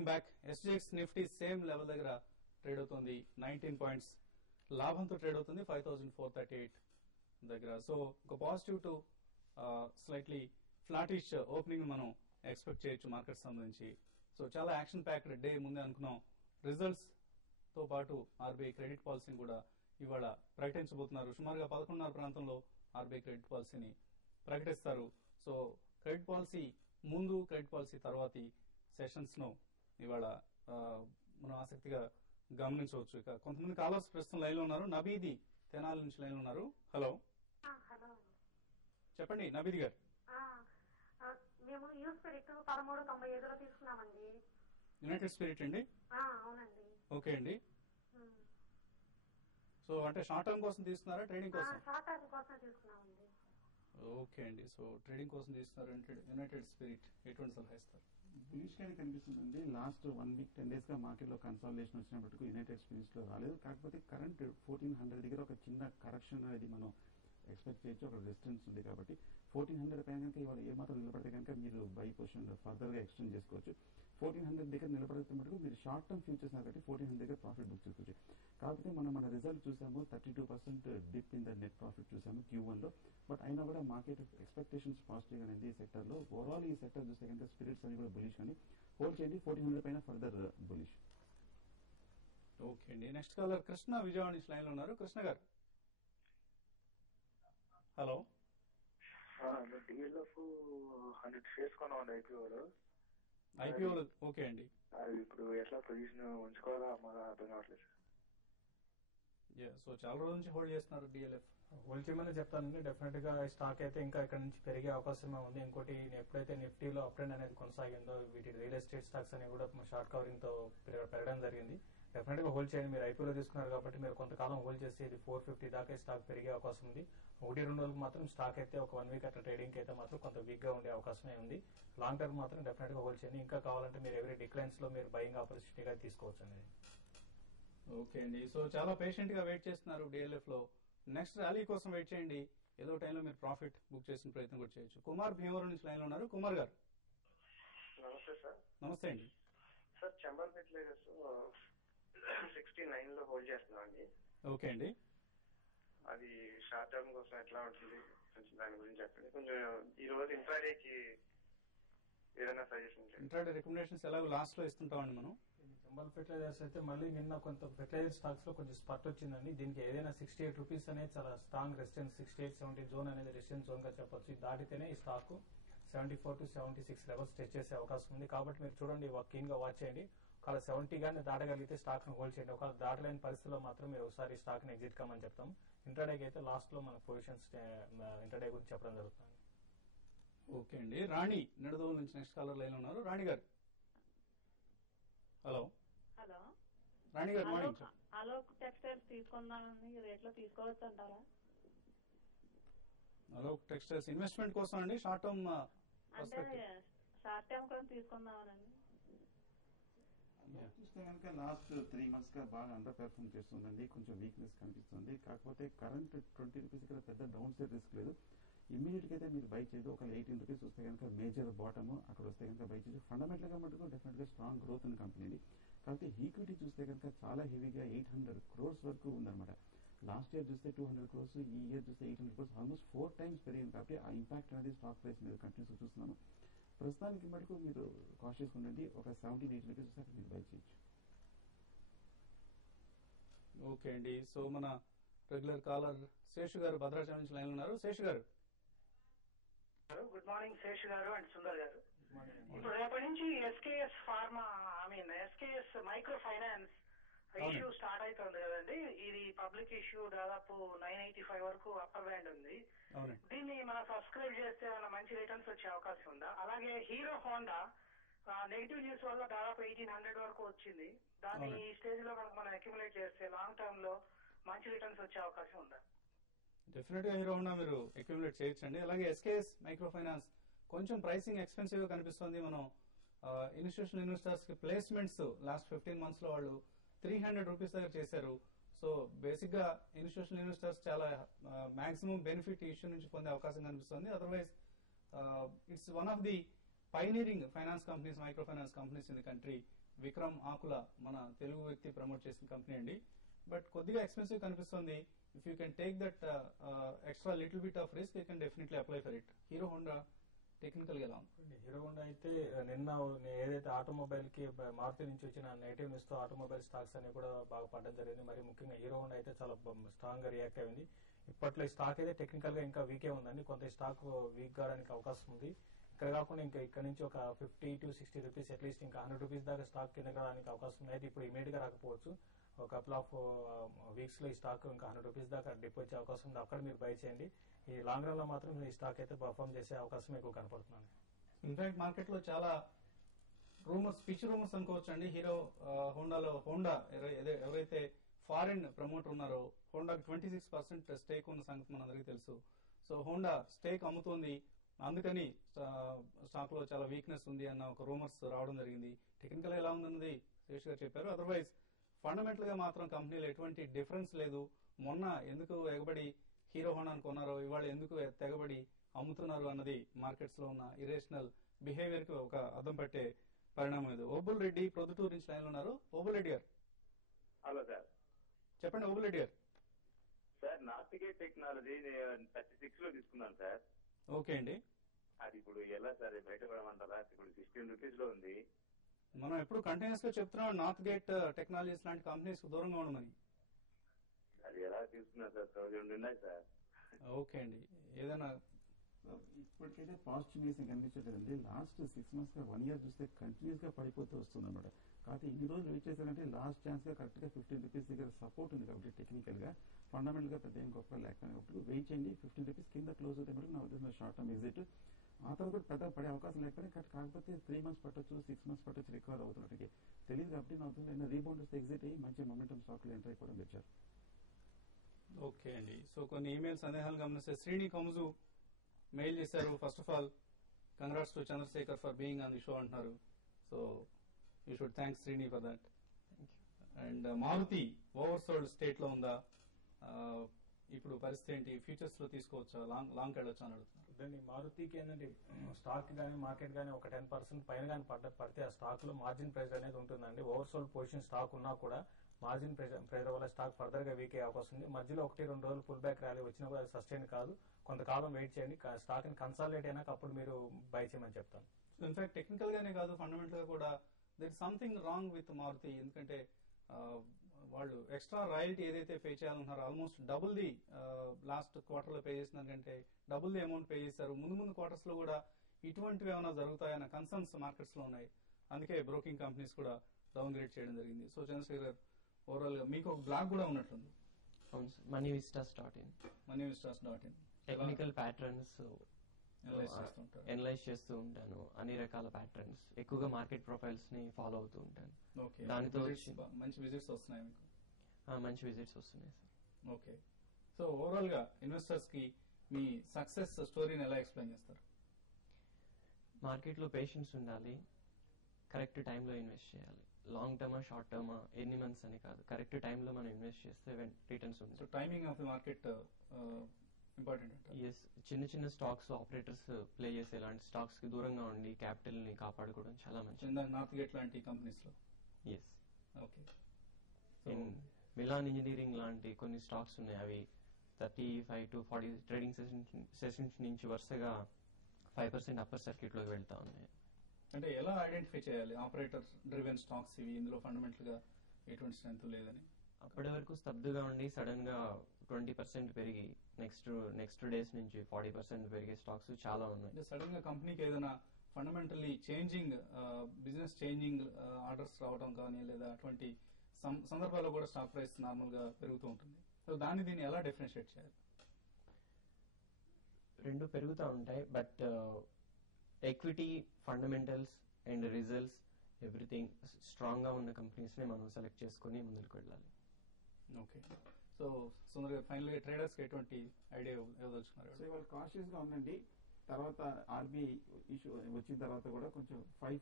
Welcome back. SGX Nifty same level దగ్గర trade అవుతుంది. 19 points లాభంతో ట్రేడ్ అవుతుంది 5438 దగ్గర. సో ఒక positive to slightly flattish opening మనం ఎక్స్పెక్ట్ చేయొచ్చు మార్కెట్ సంబంధించి. సో చాలా యాక్షన్ ప్యాక్డ్ డే ముందే అనుకున్నాం. రిజల్ట్స్ తో పాటు ఆర్బీఐ క్రెడిట్ పాలసీని కూడా ఇవాళ ప్రకటించబోతున్నారు. సుమారుగా 11:30 ప్రాంతంలో ఆర్బీఐ క్రెడిట్ పాలసీని ప్రకటిస్తారు. సో క్రెడిట్ పాలసీ ముందు, క్రెడిట్ పాలసీ తర్వాతి సెషన్స్ ను ఇవాళ మనం ఆసక్తిగా గమనించవచ్చు. ఇక కొంతమంది కాలర్స్ ప్రస్తుతం లైన్ లో ఉన్నారు. నబీది తెనాలి నుంచి లైన్ లో ఉన్నారు. హలో, చెప్పండి నబీది గారు. మేము యూస్ స్పిరిట్ 1395లో తీసుకున్నామండి. యునైటెడ్ స్పిరిట్ అండి? అవునండి. ఓకే అండి. సో అంటే షార్ట్ టర్మ్ కోసం తీసుకున్నారా, ట్రేడింగ్ కోసం? షార్ట్ టర్మ్ కోసం తీసుకున్నామండి. ఓకే అండి. సో ట్రేడింగ్ కోసం తీసుకున్నారు. యునైటెడ్ స్పిరిట్ ఎటువంటి సలహా ఇస్తారు? బులిష్ గానే కనిపిస్తుందండి. లాస్ట్ 1 వీక్ 10 డేస్ గా మార్కెట్ లో కన్సాలిడేషన్ వచ్చినప్పటికీ యునైటెడ్ స్పిరిట్స్ లో రాలేదు. కాకపోతే కరెంట్ 1400 దగ్గర ఒక చిన్న కరెక్షన్ అనేది మనం ఎక్స్పెక్ట్ చేయొచ్చు. ఒక రెసిస్టెన్స్ ఉంది కాబట్టి 1400 పైన కనుక ఇవాళ ఏమాత్రం నిలబడితే కనుక మీరు బై పొజిషన్ ఫర్దర్ గా ఎక్స్టెండ్ చేసుకోవచ్చు. 1400 దగ్గర నిలబడితే మటుకు మీరు షార్ట్ టర్మ్ ఫ్యూచర్స్ కాబట్టి 1400 దగ్గర ప్రాఫిట్ బుక్ చేసుకోవచ్చు. కాకపోతే మన రిజల్ట్ చూసాము, 32% dip in the net profit చూసాము Q1 లో. బట్ అయినా కూడా మార్కెట్ ఎక్స్పెక్టేషన్స్ పాజిటివ్ గా ఉంది ఈ సెక్టర్ లో. ఓవరాల్ ఈ సెక్టర్ చూస్తే కనుక స్పిరిట్స్ అని కూడా బులిష్ కానీ హోల్డ్ చేయండి. 1400 పైన ఫర్దర్ బులిష్. ఓకే అండి. నెక్స్ట్ కాలర్ కృష్ణ విజయవాడ నుంచి లైన్ లో ఉన్నారు. Krishna garu, hello. DLF 100 shares కొన్నామండి ఐపీఓలో. ఓకే అండి. అది ఇప్పుడు ఎట్లా పొజిషన్ ఉంచుకోవాలా అమ్మాలా అర్థం కావట్లేదు. సో చాలా రోజుల నుంచి హోల్డ్ చేస్తున్నారు DLF. హోల్డ్ చేయమని చెప్తానండి. డెఫినెట్ గా స్టాక్ అయితే ఇంకా ఇక్కడ నుంచి పెరిగే అవకాశం ఉంది. ఇంకోటి ఎప్పుడైతే నిఫ్టీలో అప్ ట్రెండ్ అనేది కొనసాగిందో వీటి రియల్ ఎస్టేట్ స్టాక్స్ అనేవి కూడా షార్ట్ కవరింగ్ తో పెరగడం జరిగింది. డెఫినెట్ గా హోల్డ్ చేయండి. మీరు ఐపీఓలో తీసుకున్నారు కాబట్టి మీరు కొంతకాలం హోల్డ్ చేసి ఇది 450 దాకా స్టాక్ పెరిగే అవకాశం ఉంది. 1-2 రోజులకు మాత్రం స్టాక్ అయితే ఒక 1 వీక్ అట్లా ట్రేడింగ్ అయితే మాత్రం కొంత వీక్ గా ఉండే అవకాశమే ఉంది. లాంగ్ టర్మ్ మాత్రం డెఫినెట్ గా హోల్డ్ చేయండి. ఇంకా కావాలంటే మీరు ఎవరీ డిక్లైన్స్ లో మీరు బయింగ్ ఆపర్చునిటీగా తీసుకోవచ్చు అండి. ఓకే అండి. సో చాలా పేషెంట్ గా వెయిట్ చేస్తున్నారు DLF లో. నెక్స్ట్ ర్యాలీ కోసం వెయిట్ చేయండి. ఏదో టైంలో మీరు ప్రాఫిట్ బుక్ చేసిన ప్రయత్నం కూడా చేయొచ్చు. కుమార్ భీమవరం నుంచి లైన్ లో ఉన్నారు. కుమార్ గారు, నమస్తే సార్. నమస్తే అండి. సార్ చంబల్ ఫెర్టిలైజర్స్ 69 లో హోల్డ్ చేస్తున్నాం అండి. ఓకే అండి. అది షార్ట్ టర్మ్ కోసం ఎట్లా ఉంటుంది కొంచెం దాని గురించి చెప్పండి. కొంచెం ఈ రోజు ఇంట్రాడేకి ఏదైనా సజెషన్ చేయండి. ఇంట్రాడే రికమెండేషన్స్ ఎలాగో లాస్ట్ లో ఇస్తుంటామండి మనం. చంబల్ ఫెర్టిలైజర్స్ అయితే మళ్ళీ నిన్న కొంత ఫెర్టిలైజర్ స్టాక్స్ లో కొంచెం స్పర్ట్ వచ్చిందండి. దీనికి ఏదైనా 68 రూపీస్ అనేది చాలా స్ట్రాంగ్ రెసిస్టెన్స్, 68-70 జోన్ అనేది రెసిస్టెన్స్ జోన్ గా చెప్పొచ్చు. దాటితేనే ఈ స్టాక్ 74 to 76 లెవెల్స్ టెస్ట్ చేసే అవకాశం ఉంది. కాబట్టి మీరు చూడండి, క్లీన్ గా వాచ్ చేయండి. ఒకవేళ 70 గానీ దాటగలిగితే స్టాక్ ను హోల్డ్ చేయండి. ఒకవేళ దాటలేని పరిస్థితిలో మాత్రం మీరు ఒకసారి స్టాక్ ని ఎగ్జిట్ కమ్మని చెప్తాం. ఇంట్రాడేకి అయితే లాస్ట్ లో మన పొజిషన్స్ ఇంట్రాడే గురించి చెప్పడం జరుగుతుంది. ఓకే అండి. రాణి నిడదవోలు నుంచి నెక్స్ట్ కాలర్ లైన్ ఉన్నారు. రాణి గారు, హలో. హలో, రాణి గారు, మార్నింగ్. అలోక్ టెక్స్టైల్స్ తీసుకుందామని రేట్లో తీసుకోవచ్చు అంటారా? అలోక్ టెక్స్టైల్స్ ఇన్వెస్ట్మెంట్ కోసం అండి, షార్ట్ టర్మ్ అంటే షార్ట్ టర్మ్ కోసం తీసుకుందామని. చూస్తే కనుక లాస్ట్ 3 months గా బాగా అండర్ పెర్ఫార్మ్ చేస్తుందండి. కొంచెం వీక్నెస్ కనిపిస్తుంది. కాకపోతే కరెంట్ 20 రూపీస్ ఇక్కడ పెద్ద డౌన్ సైడ్ రిస్క్ లేదు. ఇమ్మీడియట్ గా అయితే మీరు బై చేయదు. ఒక 18 రూపీస్ వస్తే కనుక మేజర్ బాటమ్ అక్కడ వస్తే కనుక బై చేయొచ్చు. ఫండమెంటల్ గా మటుకు డెఫినెట్ గా స్ట్రాంగ్ గ్రోత్ ఉన్న కంపెనీ. కాబట్టి ఈక్విటీ చూస్తే కనుక చాలా హెవీగా 800 crores వరకు ఉందన్నమాట. లాస్ట్ ఇయర్ చూస్తే 200 crores, ఈ ఇయర్ చూస్తే 800 crores, ఆల్మోస్ట్ 4 times పెరిగింది. కాబట్టి ఆ ఇంపాక్ట్ అనేది స్టాక్ ప్రైస్ మీద కంటిన్యూస్ చూస్తున్నాము. ప్రస్తుతానికి మటుకు మీరు కాషియస్ ఉండండి. ఒక 17-18 రూపీస్ వస్తే మీరు బై చేయొచ్చు. ఓకే అండి. సో మన రెగ్యులర్ కాలర్ శేషు గారు భద్రాచలం నుంచి లైన్ ఉన్నారు. శేషు గారు, గుడ్ మార్నింగ్. శేష్ గారు అండ్ సుందర్ గారు. ఇప్పుడు రేపటి నుంచి SKS pharma SKS micro finance issue start అవుతుంది కదండి. ఇది పబ్లిక్ ఇష్యూ, దాదాపు 985 వరకు అప్పర్ బ్యాండ్ ఉంది. దీన్ని మనం సబ్స్క్రైబ్ చేస్తే ఏమైనా మంచి రిటర్న్స్ వచ్చే అవకాశం ఉందా? అలాగే హీరో హోండా నెగిటివ్ న్యూస్ వల్ల దాదాపు 1800 వరకు వచ్చింది. దాన్ని ఈ స్టేజ్ లో మనం అక్యుములేట్ చేస్తే లాంగ్ టర్మ్ లో మంచి రిటర్న్స్ వచ్చే అవకాశం ఉందా? డెఫినెట్ గా హీరో హోండా మీరు అక్యుములేట్ చేయొచ్చండి. అలాగే SKS మైక్రో ఫైనాన్స్ కొంచెం ప్రైసింగ్ ఎక్స్పెన్సివ్ గా కనిపిస్తుంది. మనం ఇన్స్టిట్యూషనల్ ఇన్వెస్టర్స్ కి ప్లేస్మెంట్స్ లాస్ట్ 15 months లో వాళ్ళు 300 రూపీస్ దగ్గర చేశారు. సో బేసిక్ గా ఇన్స్టిట్యూషనల్ ఇన్వెస్టర్స్ చాలా మాక్సిమం బెనిఫిట్ ఇష్యూ నుంచి పొందే అవకాశం కనిపిస్తుంది. Otherwise it's one of the pioneering finance companies, micro finance companies in the country. Vikram Akula మన తెలుగు వ్యక్తి ప్రమోట్ చేసిన కంపెనీ అండి. బట్ కొద్దిగా ఎక్స్పెన్సివ్ కనిపిస్తుంది. If you can take that extra little bit of risk, you can definitely apply for it. Hero Honda technical గా ఎలా ఉంది? Hero Honda అయితే నిన్న ఏదైతే ఆటోమొబైల్ కి మారుతి నుంచి వచ్చిన నెగిటివ్ న్యూస్ తో ఆటోమొబైల్ స్టాక్స్ అన్ని కూడా బాగా పడడం జరిగింది. మరి ముఖ్యంగా హీరో హోండా అయితే చాలా స్ట్రాంగ్ గా రియాక్ట్ అయింది. ఇప్పట్లో ఈ స్టాక్ అయితే టెక్నికల్ గా ఇంకా వీకే ఉందండి. కొంత స్టాక్ వీక్ కావడానికి అవకాశం ఉంది. ఇక్కడ కాకుండా ఇంకా ఇక్కడ నుంచి ఒక 50 to 60 రూపీస్ అట్లీస్ట్ ఇంకా 100 రూపీస్ దాకా స్టాక్ కింద రావడానికి అవకాశం ఉంది. అయితే ఇప్పుడు ఇమీడియట్ గా రాకపోవచ్చు. ఒక కపుల్ ఆఫ్ వీక్స్ లో ఈ స్టాక్ ఇంకా 100 రూపీస్ దాకా డిప్ వచ్చే అవకాశం ఉంది. అక్కడ మీరు బై చేయండి. ఈ లాంగ్ రన్ లో మాత్రం ఈ స్టాక్ అయితే పర్ఫార్మ్ చేసే అవకాశం ఎక్కువ కనపడుతుంది. ఇన్ఫాక్ట్ మార్కెట్ లో చాలా రూమర్స్, పిచ్ రూమర్స్ అనుకోవచ్చు అండి. హీరో హోండాలో హోండా ఎవరైతే ఫారిన్ ప్రమోటర్ ఉన్నారో హోండాకి 26% స్టేక్ ఉన్న సంగతి మనందరికీ తెలుసు. సో హోండా స్టేక్ అమ్ముతోంది, అందుకని స్టాక్ లో చాలా వీక్నెస్ ఉంది అన్న ఒక రూమర్స్ రావడం జరిగింది. టెక్నికల్ ఎలా ఉందన్నది శేష్ గారు చెప్పారు. అదర్వైజ్ ఫండమెంటల్ గా మాత్రం కంపెనీలో ఎటువంటి డిఫరెన్స్ లేదు. మొన్న ఎందుకు ఎగబడి హీరో హోండాను కొన్నారో ఇవాళ ఎందుకు తెగబడి అమ్ముతున్నారు అన్నది మార్కెట్స్ లో ఉన్న ఇరేషనల్ బిహేవియర్ కి ఒక అద్దం పట్టే పరిణామం ఇది. ఓబుల్ రెడ్డి ప్రొద్దుటూరు నుంచి లైన్ లో ఉన్నారు. ఓబుల్ రెడ్డి గారు హలో సార్. చెప్పండి. ఓబుల్ రెడ్డి గారు. సార్ నార్తిగేట్ టెక్నాలజీ 36 లో తీసుకున్నాను సార్. ఓకే అండి. అది ఇప్పుడు ఎలా సార్ బయటపడమంటారా? ఇప్పుడు 16 రూపీస్ లో ఉంది. మనం ఎప్పుడు కంటిన్యూస్ గా చెప్తున్నాం నార్త్ గేట్ టెక్నాలజీస్ లాంటి కంపెనీస్ దూరంగా ఉండమని. అది ఎలా తీసుకున్నారు సార్? 1000 ఉన్నాయి సార్. ఓకే అండి. ఏదైనా ఇప్పటికైతే పాజిటివ్ న్యూస్ కనిపించలేదండి. లాస్ట్ 6 months గా 1 year చూస్తే కంటిన్యూస్ గా పడిపోతూ వస్తుంది అనమాట. కాకపోతే ఇన్ని రోజులు వెయిట్ చేశారంటే లాస్ట్ ఛాన్స్ గా కరెక్ట్ గా 15 రూపీస్ దగ్గర సపోర్ట్ ఉంది కాబట్టి టెక్నికల్ గా ఫండమెంటల్ గా పెద్ద ఏం గొప్ప లేకపోయినా కాబట్టి వెయిట్ చేయండి. 15 రూపీస్ కింద క్లోజ్ అవుతే కూడా నా ఉద్దేశం షార్ట్ టర్మ్ ఎగ్జిట్. ఆ తర్వాత కూడా పెద్ద పడే అవకాశం లేకపోయినా కాకపోతే 3 months పట్టొచ్చు, 6 months పట్టొచ్చు రికవర్ అవుతున్నట్టుకి తెలియదు కాబట్టి నా ఉద్దేశం రీబౌండ్ వస్తే ఎగ్జిట్ అయ్యి మంచి మొమెంటం స్టాక్ లో ఎంటర్ అయిపోవడం తెచ్చారు. ఓకే అండి. సో కొన్ని ఈమెయిల్ సందేహాలు గమనిస్తే శ్రీని కముజు మెయిల్ చేశారు. First of all congrats to Chandrasekhar for being on the show అంటున్నారు. So you should thanks Srini for that. And Maruti over sold state లో ఉందా, ఇప్పుడు పరిస్థితి ఏంటి, ఫ్యూచర్స్ లో తీసుకోవచ్చా, లాంగ్ వెళ్ళొచ్చా అని అడుగుతున్నారు. దాన్ని మారుతికి ఏంటంటే స్టాక్ కానీ మార్కెట్ కానీ ఒక 10% పైన కానీ పడితే ఆ స్టాక్ లో మార్జిన్ ప్రెజర్ అనేది ఉంటుందండి. ఓవర్ సోల్డ్ పొజిషన్ స్టాక్ ఉన్నా కూడా మార్జిన్ ప్రెజర్ వల్ల స్టాక్ ఫర్దర్ గా వీక్ అయ్యే అవకాశం ఉంది. మధ్యలో 1-2 రోజులు పుల్ బ్యాక్ ర్యాలీ వచ్చినా కూడా అది సస్టైన్ కాదు. కొంతకాలం వెయిట్ చేయండి. స్టాక్ ని కన్సాలిడేట్ అయినాక అప్పుడు మీరు బై చేయమని చెప్తాను. సో ఇన్ఫాక్ట్ టెక్నికల్ గానే కాదు ఫండమెంటల్ గా కూడా there something wrong with Maruti. ఎందుకంటే వాళ్ళు ఎక్స్ట్రా రాయల్టీ ఏదైతే పే చేయాలన్నారో almost double the last quarter లో పే చేసిన దానికంటే డబుల్ ది అమౌంట్ పే చేశారు. ముందు క్వార్టర్స్ లో కూడా ఇటువంటివి ఏమైనా జరుగుతాయన్న కన్సర్న్స్ మార్కెట్స్ లో ఉన్నాయి. అందుకే బ్రోకింగ్ కంపెనీస్ కూడా డౌన్ గ్రేడ్ చేయడం జరిగింది. సో చంద్రశేఖర్ గారు ఓవరాల్ గా మీకు ఒక బ్లాగ్ కూడా ఉన్నట్లుంది. అవును sir, moneyvistas.in. moneyvistas.in technical patterns analyse చేస్తూ ఉంటాను. అన్ని రకాల ప్యాటర్న్స్ ఎక్కువగా మార్కెట్ ప్రొఫైల్స్ ని ఫాలో అవుతూ ఉంటాను. ఓకే. దానితో మంచి విజిట్స్ వస్తున్నాయి మీకు? మంచి విజిట్స్ వస్తున్నాయి సార్. ఓకే. సో ఓవరాల్ గా ఇన్వెస్టర్స్ కి మీ సక్సెస్ స్టోరీని ఎలా ఎక్స్ప్లెయిన్ చేస్తారు? మార్కెట్ లో పేషెన్స్ ఉండాలి, కరెక్ట్ టైంలో ఇన్వెస్ట్ చేయాలి. లాంగ్ టర్మా షార్ట్ టర్మా ఎన్ని మంత్స్ అని కాదు, కరెక్ట్ టైంలో మనం ఇన్వెస్ట్ చేస్తే రిటర్న్స్ ఉంటాయి. So timing of the market important. Yes, చిన్న స్టాక్స్ ఆపరేటర్స్ ప్లే చేసే ఇలాంటి స్టాక్స్ కి దూరంగా ఉండి క్యాపిటల్ ని కాపాడుకోవడం చాలా మంచిది. నార్త్ గేట్ లాంటి కంపెనీస్ లో. ఎస్. ఓకే. మిలాన్ ఇంజనీరింగ్ లాంటి కొన్ని స్టాక్స్ ఉన్నాయి. అవి 35 to 40 ట్రేడింగ్ సెషన్స్ నుంచి వరుసగా 5% అప్పర్ సర్క్యూట్ లోకి వెళ్తా ఉన్నాయి. అంటే ఎలా ఐడెంటిఫై చేయాలి ఆపరేటర్ డ్రివెన్ స్టాక్స్ ఇవి, ఇందులో ఫండమెంటల్ గా ఎటువంటి స్ట్రెంత్ లేదని? అప్పటి వరకు స్తబ్దుగా ఉండి సడన్ గా 20% పెరిగి నెక్స్ట్ డేస్ నుంచి 40% పెరిగే స్టాక్స్ చాలా ఉన్నాయి. అంటే సడన్ గా కంపెనీకి ఏదైనా fundamentally changing business changing orders రావడం కానీ లేదా అటువంటి సందర్భాల్లో కూడా స్టాక్ ప్రైస్ నార్మల్ గా పెరుగుతూ ఉంటుంది. సో దీన్ని ఎలా డిఫరెన్షియేట్ చేయాలి? రెండు పెరుగుతూ ఉంటాయి, but equity fundamentals and results everything strong గా ఉన్న కంపెనీస్ ని మనం సెలెక్ట్ చేసుకుని ముందుకు వెళ్ళాలి. ఓకే. సో సుందర్ గారు ఫైనల్ గా ట్రేడర్స్ కి ఎటువంటి ఐడియా ఇవ్వదలుచుకున్నారు? సో ఇవాళ కాషియస్ గా ఉందండి. తర్వాత ఆర్బీఐ ఇష్యూ వచ్చిన తర్వాత కూడా కొంచెం 5